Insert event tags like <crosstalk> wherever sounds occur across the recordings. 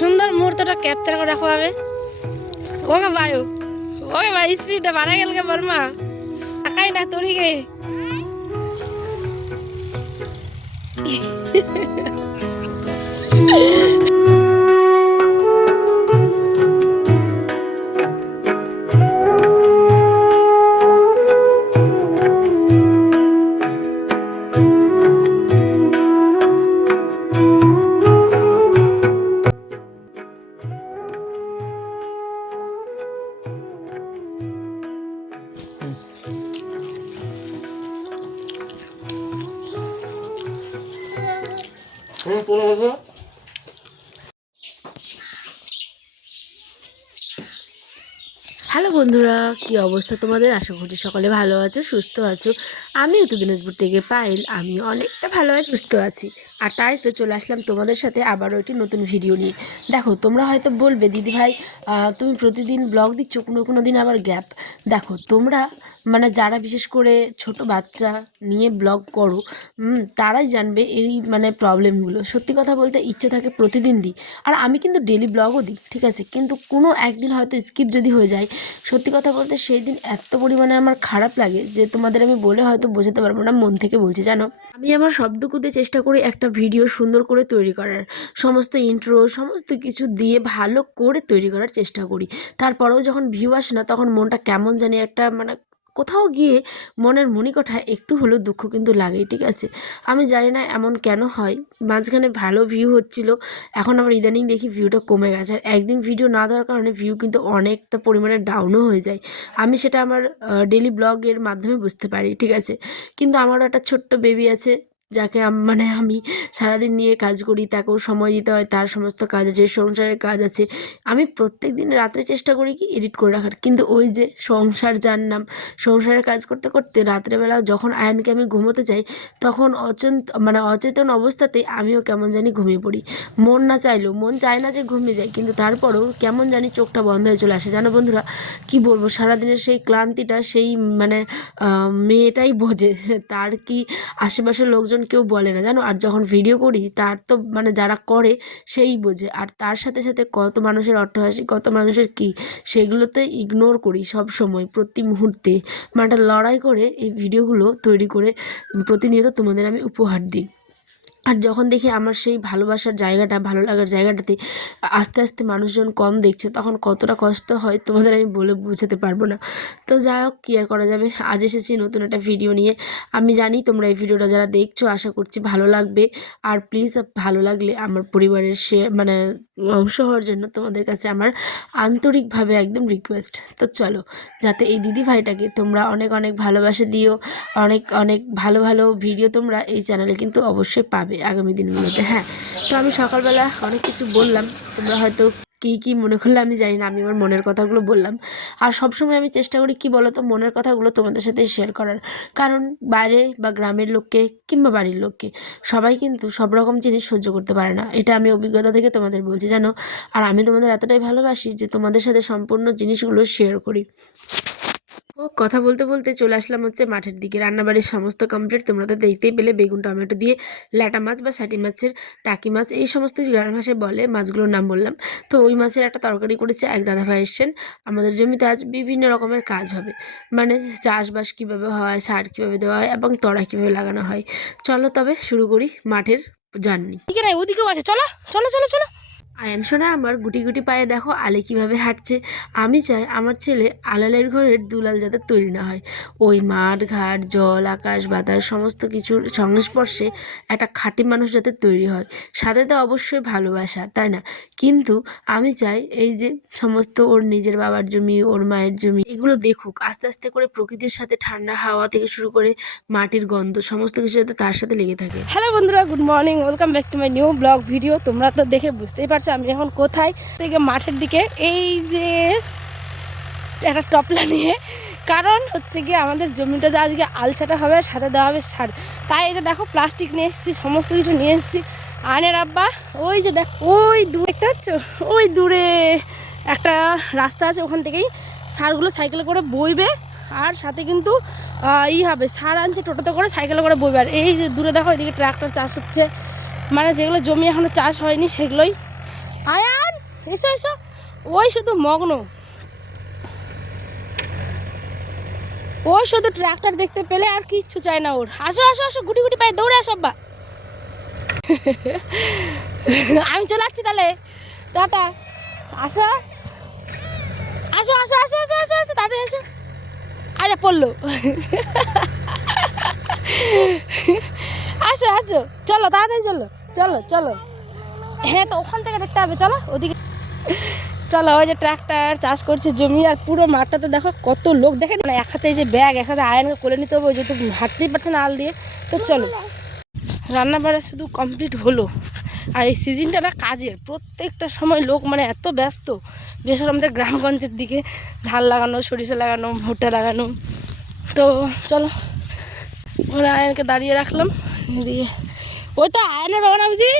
সুন্দর মুহূর্তটা ক্যাপচার করে রাখো হবে ওকে বায়ু ওকে ভাই স্পিডটা বাড়া গেল গে বর্মা? টাকাই না তোরি গে Yeah. <laughs> বন্ধুরা, কি অবস্থা তোমাদের? আশা করছি সকলে ভালো আছো, সুস্থ আছো। আমি উত্তর দিনাজপুর থেকে পাইল আমি অনেকটা ভালো আছি, সুস্থ আছি। আর তাই তো চলে আসলাম তোমাদের সাথে আবারও একটি নতুন ভিডিও নিয়ে। দেখো, তোমরা হয়তো বলবে দিদি ভাই তুমি প্রতিদিন ব্লগ দিচ্ছ, কোনো কোনো দিন আবার গ্যাপ দেখো, তোমরা মানে যারা বিশেষ করে ছোট বাচ্চা নিয়ে ব্লগ করো তারাই জানবে এই মানে প্রবলেমগুলো সত্যি কথা বলতে ইচ্ছে থাকে প্রতিদিন দিই। আর আমি কিন্তু ডেলি ব্লগও দিই, ঠিক আছে? কিন্তু কোনো একদিন হয়তো স্কিপ যদি হয়ে যায়, সত্যি কথা বলতে সেই দিন এত পরিমাণে আমার খারাপ লাগে যে তোমাদের আমি বলে হয়তো বোঝাতে পারব না, মন থেকে বলছি, জানো? আমি আমার সবটুকুতে চেষ্টা করি একটা ভিডিও সুন্দর করে তৈরি করার। সমস্ত ইন্ট্রো সমস্ত কিছু দিয়ে ভালো করে তৈরি করার চেষ্টা করি। তারপরেও যখন ভিউ আসে না, তখন মনটা কেমন জানি একটা মানে কোথাও গিয়ে মনের মণিকঠায় একটু হলেও দুঃখ কিন্তু লাগে ঠিক আছে? আমি জানি না এমন কেন হয়। মাঝখানে ভালো ভিউ হচ্ছিল। এখন আবার ইদানিং দেখি ভিউটা কমে গেছে। আর একদিন ভিডিও না দেওয়ার কারণে ভিউ কিন্তু অনেকটা পরিমাণে ডাউনও হয়ে যায়। আমি সেটা আমার ডেলি ব্লগের মাধ্যমে বুঝতে পারি, ঠিক আছে? কিন্তু আমারও একটা ছোট্ট বেবি আছে। যাকে মানে আমি সারাদিন নিয়ে কাজ করি, তাকেও সময় দিতে হয়, তার সমস্ত কাজ আছে সংসারের কাজ আছে। আমি প্রত্যেক দিন রাত্রে চেষ্টা করি কি এডিট করে রাখার। কিন্তু ওই যে সংসার যার নাম, সংসারের কাজ করতে করতে রাত্রেবেলা যখন আয়নকে আমি ঘুমোতে যাই, তখন অচেন্ত মানে অচেতন অবস্থাতেই আমিও কেমন জানি ঘুমিয়ে পড়ি। মন না চাইলেও, মন চায় না যে ঘুমিয়ে যাই কিন্তু তারপরেও কেমন জানি চোখটা বন্ধ হয়ে চলে আসে। জানো বন্ধুরা, কি বলব, সারাদিনের সেই ক্লান্তিটা, সেই মানে মেয়েটাই বোঝে, তার কি আশেপাশের লোকজন কেউ বলে না, জানো? আর যখন ভিডিও করি, তার তো মানে যারা করে, সেই বোঝে। আর তার সাথে সাথে কত মানুষের অট্টহাসি কত মানুষের কি, সেগুলোতে ইগনোর করি সব সময়, প্রতি মুহূর্তে। মানে লড়াই করে এই ভিডিওগুলো তৈরি করে, প্রতিনিয়ত তোমাদের আমি উপহার দিই। আর যখন দেখি আমার সেই ভালোবাসার জায়গাটা, ভালো লাগার জায়গাটাতে আস্তে আস্তে মানুষজন কম দেখছে, তখন কতটা কষ্ট হয় তোমাদের আমি বলে বোঝাতে পারব না। তো যাই হোক, কী আর করা যাবে? আজ এসেছি নতুন একটা ভিডিও নিয়ে। আমি জানি তোমরা এই ভিডিওটা যারা দেখছ, আশা করছি ভালো লাগবে। আর প্লিজ ভালো লাগলে আমার পরিবারের সে মানে অংশ হওয়ার জন্য তোমাদের কাছে আমার আন্তরিকভাবে একদম রিকোয়েস্ট তো চলো, যাতে এই দিদি ভাইটাকে তোমরা অনেক অনেক ভালোবাসা দিও, অনেক অনেক ভালো ভালো ভিডিও তোমরা এই চ্যানেলে কিন্তু অবশ্যই পাবে আগামী দিনগুলোতে হ্যাঁ। তো আমি সকালবেলা অনেক কিছু বললাম, তোমরা হয়তো কী কী মনে করলে আমি জানি না, আমি আমার মনের কথাগুলো বললাম। আর সবসময় আমি চেষ্টা করি, কি বলো তো মনের কথাগুলো তোমাদের সাথে শেয়ার করার। কারণ বাইরে বা গ্রামের লোককে কিংবা বাড়ির লোককে সবাই কিন্তু সব রকম জিনিস সহ্য করতে পারে না। এটা আমি অভিজ্ঞতা থেকে তোমাদের বলছি, জানো? আর আমি তোমাদের এতটাই ভালোবাসি যে তোমাদের সাথে সম্পূর্ণ জিনিসগুলো শেয়ার করি। ও, কথা বলতে বলতে চলে আসলাম হচ্ছে মাঠের দিকে। রান্নাবাড়ির সমস্ত কমপ্লিট তোমরা তো দেখতেই পেলে, বেগুন, টমেটো দিয়ে ল্যাটা মাছ বা সাটি মাছের টাকি মাছ, এই সমস্ত গ্রাম ভাষায় বলে, মাছগুলোর নাম বললাম। তো ওই মাছের একটা তরকারি করেছে এক দাদা ভাই এসছেন। আমাদের জমিতে আজ বিভিন্ন রকমের কাজ হবে। মানে চাষবাস কীভাবে হয়, সার কীভাবে দেওয়া হয় এবং তড়া কীভাবে লাগানো হয়। চলো তবে শুরু করি মাঠের জার্নি ঠিক আছে ওদিকেও আছে। চলো চলো চলো চলো। আয়ান সোনা আমার গুটি গুটি পায়ে দেখো আলে কীভাবে হাঁটছে। আমি চাই আমার ছেলে আলালের ঘরের দুলাল যাতে তৈরি না হয়। ওই মাঠ, ঘাট, জল, আকাশ, বাতাস, সমস্ত কিছুর সংস্পর্শে একটা খাঁটি মানুষ যাতে তৈরি হয়। সাথে তো অবশ্যই ভালোবাসা, তাই না? কিন্তু আমি চাই এই যে সমস্ত ওর নিজের বাবার জমি, ওর মায়ের জমি, এগুলো দেখুক। আস্তে আস্তে করে প্রকৃতির সাথে ঠান্ডা হাওয়া থেকে শুরু করে মাটির গন্ধ, সমস্ত কিছু যাতে তার সাথে লেগে থাকে। হ্যালো বন্ধুরা, good morning, welcome back to my new blog video. তোমরা তো দেখে বুঝতেই পারছ আমি এখন কোথায়? মাঠের দিকে, এই যে একটা টপলা নিয়ে। কারণ হচ্ছে কি আমাদের জমিটা যে আজকে আলছাটা হবে, সাথে দেওয়া হবে সার। তাই এই যে দেখো, প্লাস্টিক নিয়ে এসেছি, সমস্ত কিছু নিয়ে এসেছি। আনের আব্বা ওই যে দেখ, ওই দূরে, দেখতে পাচ্ছ? ওই দূরে একটা রাস্তা আছে, ওখান থেকেই সারগুলো সাইকেলে করে বইবে। আর সাথে কিন্তু ই হবে, সার আনছে টোটোতে করে সাইকেলে করে বইবে। আর এই যে দূরে দেখো, এদিকে ট্রাক্টর চাষ হচ্ছে। মানে যেগুলো জমি এখনও চাষ হয়নি, সেগুলোই আয়ান, এসো এসো। ওই শুধু মগ্ন। ওই শুধু ট্রাক্টর দেখতে পেলে আর কিচ্ছু চায় না ওর। আসো আসো আসো, গুটি গুটি পায়ে দৌড়ে আসো, আব্বা। আমি চলে যাচ্ছি তাহলে। টাটা। আসো। আসো আসো আসো আসো আসো আসো, তাড়াতাড়ি আসো। আরে, পড়ল। আসো আসো। চলো, তাড়াতাড়ি চলো। চলো চলো। হ্যাঁ তো ওখান থেকে দেখতে হবে, চলো, ওদিকে। চলো, ওই যে ট্রাক্টর চাষ করছে জমি, আর পুরো মাঠটাতে দেখো কত লোক। দেখে না এক হাতে যে ব্যাগ, এক হাতে আয়নকে কোলে নিতে হবে, ওই যে তো হাঁটতেই পারছে না আল দিয়ে। তো চলো রান্না বাড়া শুধু কমপ্লিট হলো। আর এই সিজনটা না কাজের, প্রত্যেকটা সময় লোক মানে এত ব্যস্ত। বিশেষ করে আমাদের গ্রামগঞ্জের দিকে, ধান লাগানো, সরিষা লাগানো, ভুট্টা লাগানো। তো চলো আয়নকে দাঁড়িয়ে রাখলাম, দিয়ে ওই তো আয়নের বাবা না বুঝি?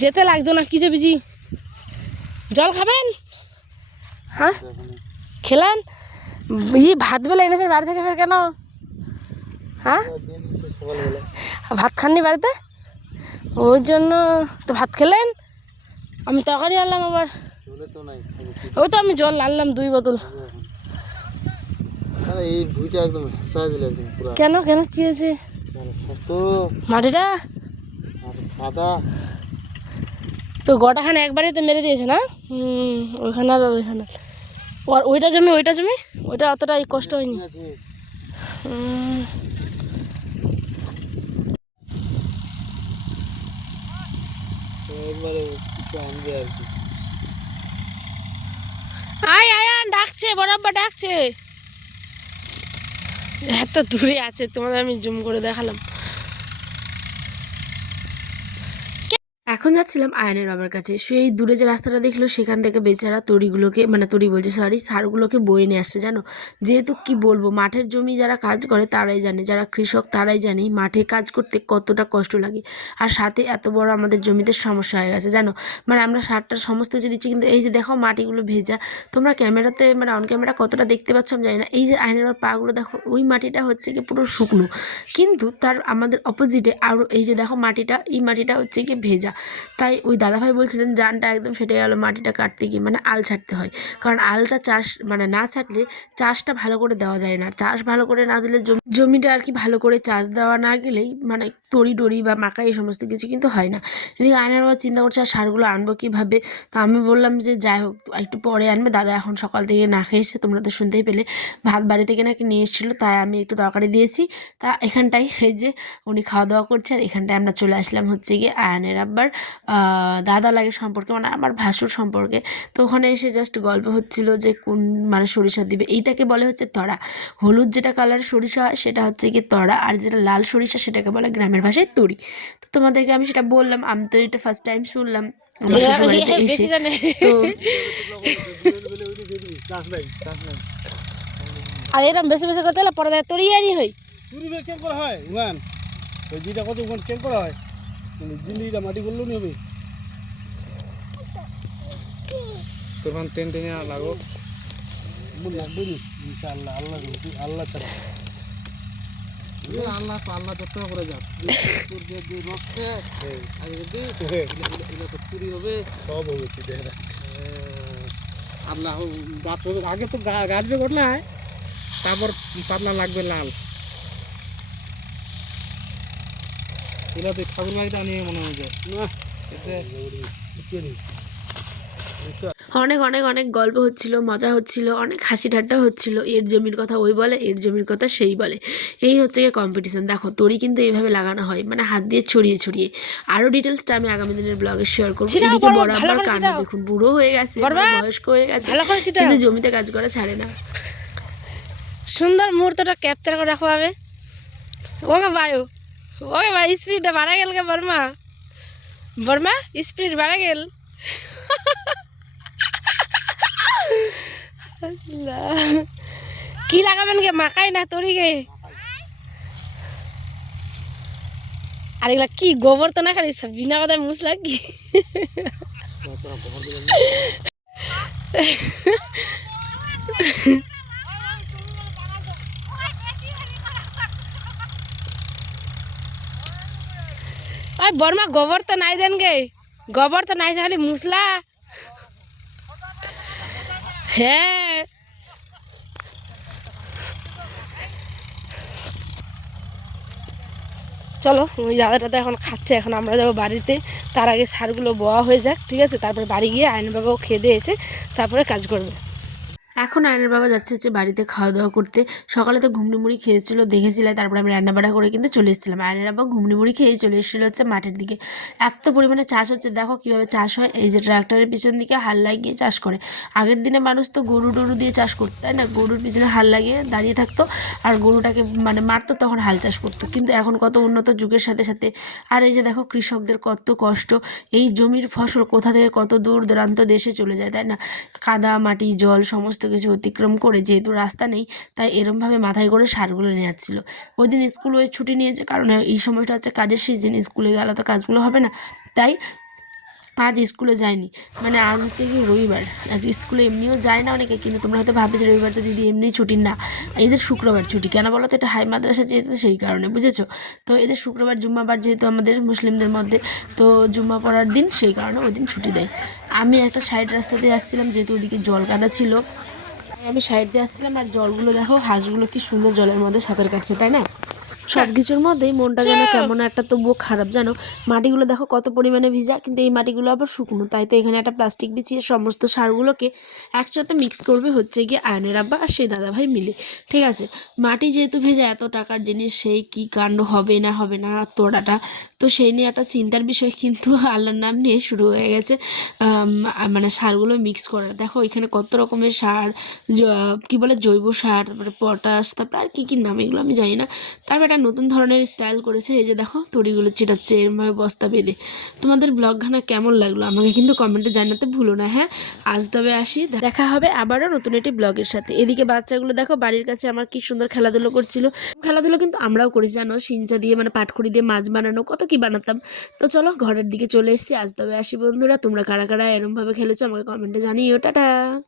যেতে লাগতো না কি যে বুঝি? জল খাবেন? হ্যাঁ? খেলেন? ই ভাত বেলা এনেছেন বাড়ি থেকে ফের কেন? হ্যাঁ? ভাত খাননি বাড়িতে? ওই জন্য তো ভাত খেলেন? আমি তরকারি আনলাম আবার। ওই তো আমি জল আনলাম দুই বোতল। কেন কেন? কি হয়েছে? মাটিটা? তো গোটাখানে একবারে তো মেরে দিয়েছে না? হুম, ওইখানে আর ওইখানে। ওইটা জমি ওইটা জমি? ওইটা অতটা কষ্ট হয়নি। আয় ডাকছে বরাব্বা ডাকছে। এত দূরে আছে, তোমাদের আমি জুম করে দেখালাম। এখন যাচ্ছিলাম আয়নের বাবার কাছে। সেই দূরে যে রাস্তাটা দেখল, সেখান থেকে বেচারা তরিগুলোকে মানে তরি বলছে সরি সারগুলোকে বয়ে নিয়ে আসছে, জানো? যেহেতু কি বলব, মাঠের জমি যারা কাজ করে, তারাই জানে, যারা কৃষক, তারাই জানে মাঠে কাজ করতে কতটা কষ্ট লাগে। আর সাথে এত বড় আমাদের জমিতে সমস্যা হয়ে গেছে, জানো? মানে আমরা সারটার সমস্ত কিছু দিচ্ছি কিন্তু এই যে দেখো মাটিগুলো ভেজা, তোমরা ক্যামেরাতে মানে অন ক্যামেরা কতটা দেখতে পাচ্ছ আমি জানি না। এই যে আয়নের পাগুলো দেখো, ওই মাটিটা হচ্ছে কি পুরো শুকনো। কিন্তু তার আমাদের অপোজিটে আরও এই যে দেখো মাটিটা, এই মাটিটা হচ্ছে কি ভেজা। তাই ওই দাদাভাই বলছিলেন, জানটা একদম ফেটে গেল, মাটিটা কাটতে গিয়ে মানে আল ছাড়তে হয়। কারণ আলটা চাষ মানে না ছাড়লে চাষটা ভালো করে দেওয়া যায় না। চাষ ভালো করে না দিলে জমিটা আর কি ভালো করে চাষ দেওয়া না গেলেই মানে তড়ি টরি বা মাকা এই সমস্ত কিছু কিন্তু হয় না। এদিকে আয়নার বাবা চিন্তা করছে, আর সারগুলো আনব কীভাবে? তো আমি বললাম যে, যাই হোক, একটু পরে আনবে। দাদা এখন সকাল থেকে না খেয়ে এসছে, তোমরা তো শুনতেই পেলে। ভাত বাড়ি থেকে নাকি নিয়ে এসেছিল, তাই আমি একটু তরকারি দিয়েছি। তা এখানটায় এই যে উনি খাওয়া দাওয়া করছে, আর এখানটায় আমরা চলে আসলাম হচ্ছে গিয়ে আয়নের আব্বার দাদা লাগে সম্পর্কে মানে আমার ভাসুর সম্পর্কে। তো ওখানে এসে জাস্ট গল্প হচ্ছিল যে কোন মানে সরিষা দিবে। এইটাকে বলে হচ্ছে তড়া হলুদ যেটা কালার সরিষা হয় সেটা হচ্ছে কি তড়া আর যেটা লাল সরিষা সেটাকে বলে গ্রামের ভাষায় তরি। তো তোমাদেরকে আমি সেটা বললাম আমি তো এটা ফার্স্ট টাইম শুনলাম। আমার শ্বশুরবাড়িতে এসে তো চাষ নাই চাষ নাই আর এরকম বেশি বেশি করতে হলে পরে দেয় তরি আনি হই কেন করা হয় যেটা কত কেন করা হয়? মানে মাটি করলেও নি হবে। তখন টেন টেনে লাগো। মন লাগবে নি ইনশাআল্লাহ আল্লাহ আল্লাহ ছাড়া। আল্লাহ তো আল্লাহ যত্ন করে যাও তোর যে যে রক্তে আর যদি এটা তো চুরি হবে। সব হবে তুই দেখ। আল্লাহ গাছ হবে। আগে তো গা- গাছ বে করলে হয়। তারপর পাতলা লাগবে লাল। এগুলো তো ঠাকুর বাড়িতে আনিয়ে মনে হয় না। এতে অনেক অনেক অনেক গল্প হচ্ছিল মজা হচ্ছিল অনেক হাসি ঠাট্টা হচ্ছিল। এর জমির কথা ওই বলে এর জমির কথা সেই বলে। এই হচ্ছে গিয়ে কম্পিটিশন দেখো তরি কিন্তু এইভাবে লাগানো হয় মানে হাত দিয়ে ছড়িয়ে ছড়িয়ে। আরও ডিটেলসটা আমি আগামী দিনের ব্লগে শেয়ার করব। এদিকে বড়, কান্না দেখুন বুড়ো হয়ে গেছে মানে বয়স্ক হয়ে গেছে। কিন্তু জমিতে কাজ করা ছাড়ে না। সুন্দর মুহূর্তটা ক্যাপচার করে রাখো হবে ওকে বায়ু ওই মা, স্পিডটা বাড়া গেল গে বর্মা। বর্মা, স্পিড বাড়া গেল। কি লাগাবেন গে মাকাই না তরি গে। আর এগুলা কি, গোবর তো না খালি বিনা কথা মুসলা লাগি। গোবর বর্মা গোবর তো নাই দেন গে গোবর তো নাই খালি মুসলা হ্যাঁ চলো, ওই দাদাটা এখন খাচ্ছে, এখন আমরা যাব বাড়িতে। তার আগে সারগুলো বোয়া হয়ে যাক, ঠিক আছে? তারপর বাড়ি গিয়ে আয়ন বাবাও খেয়ে দিয়ে এসে তারপরে কাজ করবে। এখন আয়নের বাবা যাচ্ছে হচ্ছে বাড়িতে খাওয়া দাওয়া করতে। সকালে তো ঘুমনি মুড়ি খেয়েছিল, দেখেছিলে, তারপরে আমি রান্না বাড়া করে কিন্তু চলে এসেছিলাম। আয়নের বাবা ঘুমনি মুড়ি খেয়ে চলে এসেছিল হচ্ছে মাঠের দিকে। এত পরিমাণে চাষ হচ্ছে, দেখো কীভাবে চাষ হয়। এই যে ট্রাক্টরের পিছন দিকে হাল লাগিয়ে চাষ করে। আগের দিনে মানুষ তো গরু টরু দিয়ে চাষ করতো, তাই না? গরুর পিছনে হাল লাগিয়ে দাঁড়িয়ে থাকতো আর গরুটাকে মানে মারতো, তখন হাল চাষ করতো। কিন্তু এখন কত উন্নত যুগের সাথে সাথে। আর এই যে দেখো কৃষকদের কত কষ্ট। এই জমির ফসল কোথা থেকে কত দূর দূরান্ত দেশে চলে যায়, তাই না? কাদা, মাটি, জল, সমস্ত কিছু অতিক্রম করে, যেহেতু রাস্তা নেই, তাই এরমভাবে মাথায় করে সারগুলো নিয়ে যাচ্ছিল। ওই দিন স্কুল ওই ছুটি নিয়েছে, কারণ এই সময়টা হচ্ছে কাজের সিজন স্কুলে গেলে তো কাজগুলো হবে না। তাই আজ স্কুলে যায়নি মানে আজ হচ্ছে কি রবিবার। আজ স্কুলে এমনিও যায় না অনেকে, কিন্তু তোমরা হয়তো ভাবে যে রবিবার তো দিদি এমনি ছুটি না। এদের শুক্রবার ছুটি। কেন বলো তো, এটা হাই মাদ্রাসা যেহেতু সেই কারণে, বুঝেছ? তো এদের শুক্রবার, জুম্মাবার যেহেতু আমাদের মুসলিমদের মধ্যে, তো জুম্মা পড়ার দিন সেই কারণে ওই দিন ছুটি দেয়। আমি একটা সাইড রাস্তা দিয়ে আসছিলাম, যেহেতু ওদিকে জল কাদা ছিল। আমি সাইড দিয়ে আসছিলাম আর জলগুলো দেখো হাঁসগুলো কি সুন্দর জলের মধ্যে সাঁতার কাটছে তাই না? সব কিছুর মধ্যেই মনটা যেন কেমন একটা তবুও খারাপ জানো? মাটিগুলো দেখো কত পরিমাণে ভিজা কিন্তু এই মাটিগুলো আবার শুকনো তাই তো এখানে একটা প্লাস্টিক বিছিয়ে সমস্ত সারগুলোকে একসাথে মিক্স করবে হচ্ছে গিয়ে আয়নের আব্বা আর সেই দাদাভাই মিলে ঠিক আছে? মাটি যেহেতু ভেজা এত টাকার জিনিস সেই কি কাণ্ড হবে না হবে না তোড়াটা তো সেই নিয়ে একটা চিন্তার বিষয় কিন্তু <laughs> আল্লাহর নাম নিয়ে শুরু হয়ে গেছে। মানে সারগুলো মিক্স করার দেখো, এখানে কত রকমের সার কি বলে, জৈব সার, তারপরে পটাশ তারপরে আর কী কী নাম, এগুলো আমি জানি না। তারপর একটা নতুন ধরনের স্টাইল করেছে, এই যে দেখো তড়িগুলো চিটাচ্ছে, এরমভাবে বস্তা বেঁধে। তোমাদের ব্লগখানা কেমন লাগল? আমাকে কিন্তু কমেন্টে জানাতে ভুলো না হ্যাঁ? আজ তবে আসি দেখা হবে আবারও নতুন একটি ব্লগের সাথে। এদিকে বাচ্চাগুলো দেখো, বাড়ির কাছে আমার কি সুন্দর খেলাধুলো করছিল। খেলাধুলো কিন্তু আমরাও করি, জানো? সিঞ্চা দিয়ে মানে পাটখড়ি দিয়ে মাছ বানানো, কত কি বানাতাম? তো চলো ঘরের দিকে চলে এসেছি, আজ তবে আসি বন্ধুরা, তোমরা কারা কারা এরমভাবে খেলেছো আমাকে কমেন্টে জানিও, টাটা!